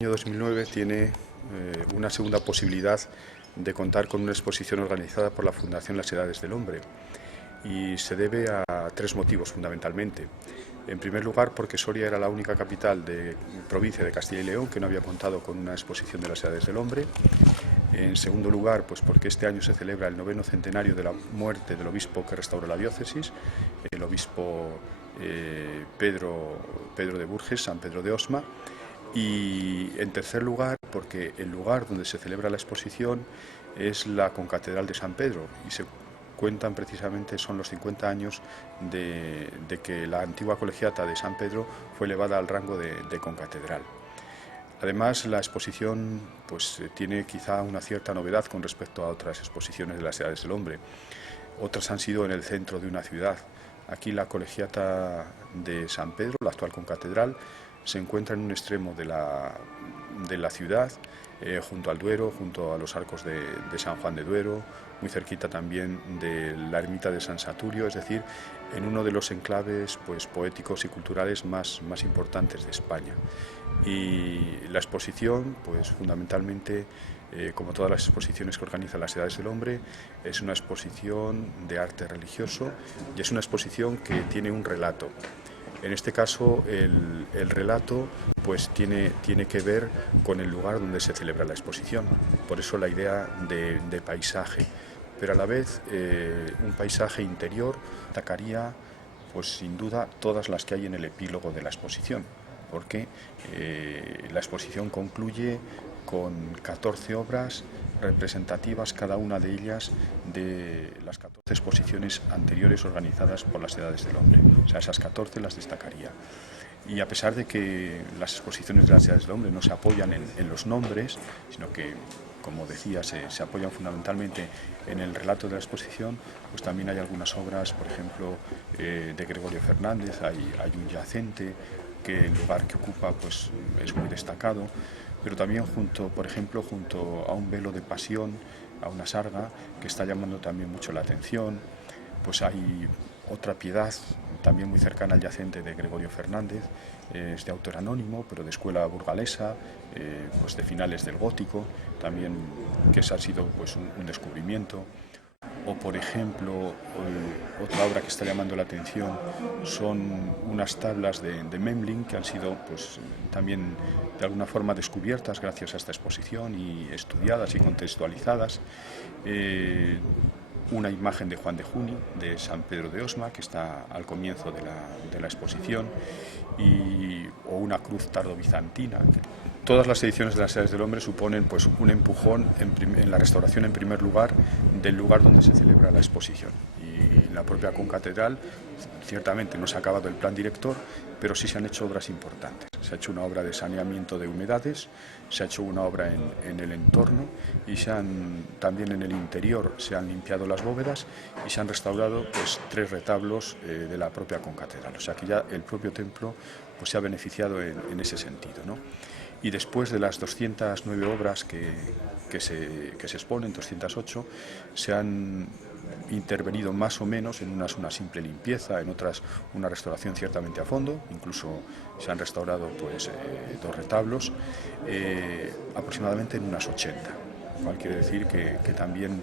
El año 2009 tiene una segunda posibilidad de contar con una exposición organizada por la Fundación Las Edades del Hombre, y se debe a tres motivos fundamentalmente. En primer lugar, porque Soria era la única capital de provincia de Castilla y León que no había contado con una exposición de las Edades del Hombre. En segundo lugar, pues porque este año se celebra el 9º centenario de la muerte del obispo que restauró la diócesis, el obispo Pedro de Burges, San Pedro de Osma. Y en tercer lugar, porque el lugar donde se celebra la exposición es la concatedral de San Pedro, y se cuentan precisamente, son los 50 años de que la antigua colegiata de San Pedro fue elevada al rango de concatedral. Además, la exposición pues, tiene quizá una cierta novedad con respecto a otras exposiciones de las Edades del Hombre. Otras han sido en el centro de una ciudad. Aquí la colegiata de San Pedro, la actual concatedral, se encuentra en un extremo de la ciudad, junto al Duero, junto a los arcos de San Juan de Duero, muy cerquita también de la ermita de San Saturio, es decir, en uno de los enclaves pues, poéticos y culturales más importantes de España. Y la exposición, pues fundamentalmente, como todas las exposiciones que organizan las Edades del Hombre, es una exposición de arte religioso y es una exposición que tiene un relato. En este caso, el relato pues, tiene que ver con el lugar donde se celebra la exposición. Por eso la idea de paisaje, pero a la vez un paisaje interior destacaría, pues, sin duda, todas las que hay en el epílogo de la exposición, porque la exposición concluye con 14 obras representativas, cada una de ellas de las 14 exposiciones anteriores organizadas por las Edades del Hombre. O sea, esas 14 las destacaría. Y a pesar de que las exposiciones de las Edades del Hombre no se apoyan en los nombres, sino que, como decía, se apoyan fundamentalmente en el relato de la exposición, pues también hay algunas obras, por ejemplo, de Gregorio Fernández, hay un yacente, que el lugar que ocupa pues, es muy destacado, pero también por ejemplo, junto a un velo de pasión, a una sarga, que está llamando también mucho la atención, pues hay otra piedad, también muy cercana al yacente de Gregorio Fernández, es de autor anónimo, pero de escuela burgalesa, pues de finales del gótico, también que ese ha sido pues, un descubrimiento. O, por ejemplo, otra obra que está llamando la atención son unas tablas de Memling que han sido pues, también de alguna forma descubiertas gracias a esta exposición y estudiadas y contextualizadas. Una imagen de Juan de Juni, de San Pedro de Osma, que está al comienzo de la exposición, o una cruz tardobizantina. Todas las ediciones de las Edades del Hombre suponen pues, un empujón en la restauración, en primer lugar, del lugar donde se celebra la exposición. Y en la propia concatedral, ciertamente no se ha acabado el plan director, pero sí se han hecho obras importantes. Se ha hecho una obra de saneamiento de humedades, se ha hecho una obra en el entorno y también en el interior se han limpiado las bóvedas y se han restaurado pues, 3 retablos de la propia concatedral. O sea que ya el propio templo pues, se ha beneficiado en ese sentido, ¿no? Y después de las 209 obras que se exponen, 208, se han intervenido más o menos, en unas una simple limpieza, en otras una restauración ciertamente a fondo, incluso se han restaurado pues, 2 retablos, aproximadamente en unas 80, lo cual quiere decir que también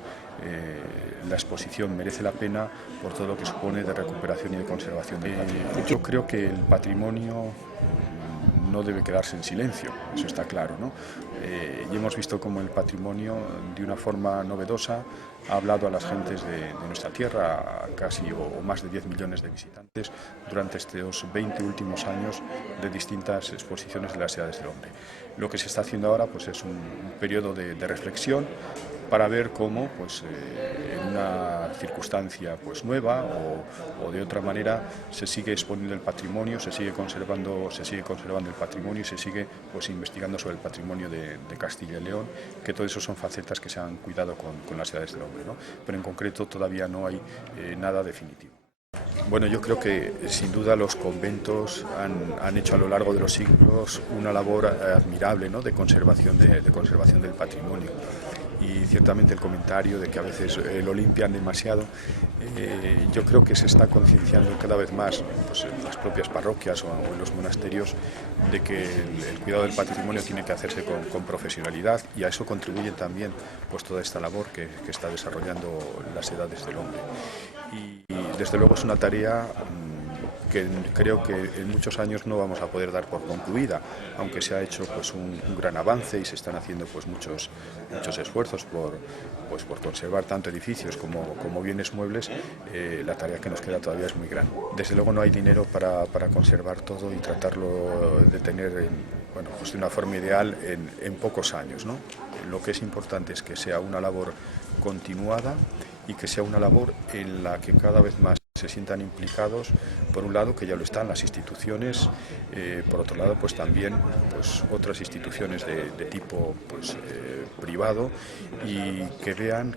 la exposición merece la pena por todo lo que supone de recuperación y de conservación del patrimonio. Yo creo que el patrimonio no debe quedarse en silencio, eso está claro, ¿no? Y hemos visto cómo el patrimonio, de una forma novedosa, ha hablado a las gentes de nuestra tierra, a casi o más de 10 millones de visitantes, durante estos 20 últimos años de distintas exposiciones de las Edades del Hombre. Lo que se está haciendo ahora pues, es un periodo de reflexión para ver cómo, pues, en una circunstancia pues, nueva o de otra manera, se sigue exponiendo el patrimonio, se sigue conservando el patrimonio y se sigue pues, investigando sobre el patrimonio de Castilla y León, que todo eso son facetas que se han cuidado con las Edades del Hombre, ¿no? Pero en concreto todavía no hay nada definitivo. Bueno, yo creo que sin duda los conventos han hecho a lo largo de los siglos una labor admirable, ¿no? de conservación del patrimonio. y ciertamente el comentario de que a veces lo limpian demasiado, yo creo que se está concienciando cada vez más, pues, en las propias parroquias o en los monasterios, de que el cuidado del patrimonio tiene que hacerse con profesionalidad, y a eso contribuye también pues toda esta labor que está desarrollando las Edades del Hombre. Y desde luego es una tarea que creo que en muchos años no vamos a poder dar por concluida, aunque se ha hecho pues un gran avance y se están haciendo pues muchos esfuerzos por conservar tanto edificios como bienes muebles. La tarea que nos queda todavía es muy grande. Desde luego no hay dinero para conservar todo y tratarlo de tener pues de una forma ideal en pocos años, ¿no? Lo que es importante es que sea una labor continuada y que sea una labor en la que cada vez más se sientan implicados, por un lado, que ya lo están las instituciones, por otro lado, pues también pues otras instituciones de tipo privado, y que vean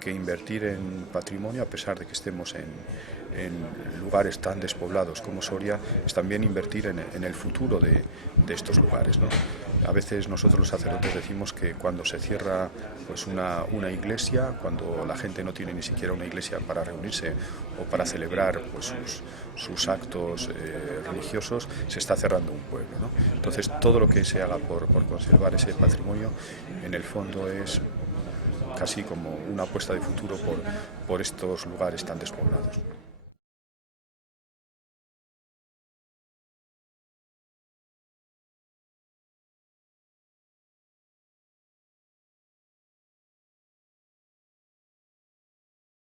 que invertir en patrimonio, a pesar de que estemos en lugares tan despoblados como Soria, es también invertir en el futuro de estos lugares, ¿no? A veces nosotros los sacerdotes decimos que cuando se cierra pues una iglesia, cuando la gente no tiene ni siquiera una iglesia para reunirse o para celebrar pues sus actos religiosos, se está cerrando un pueblo, ¿no? Entonces todo lo que se haga por conservar ese patrimonio, en el fondo es casi como una apuesta de futuro por estos lugares tan despoblados.